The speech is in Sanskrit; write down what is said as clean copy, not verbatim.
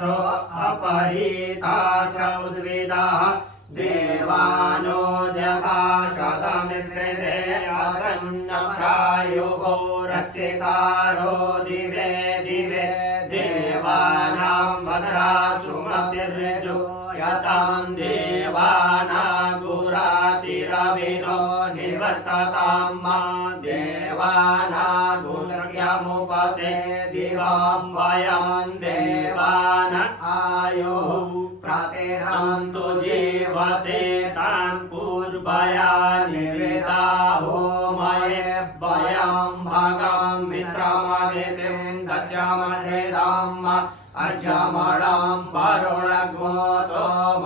सो अपरीताश उद्विदाः देवानो जथा शतमित्रिते असन्नप्रायुः रक्षितारो दिवे दिवे देवानां भद्रा सुमतिर्यजो यतां देवानागुरातिरविनो निवर्ततां मा देवानागुर्यमुपसे दिवां वयं देवान आयुः प्रतिहन्तु जीवसे तान् पूर्वया निवेदाहो मये वयं भगं मित्रमदितिं दक्षमश्रेदाम् अर्चमणं वरुणगो सोम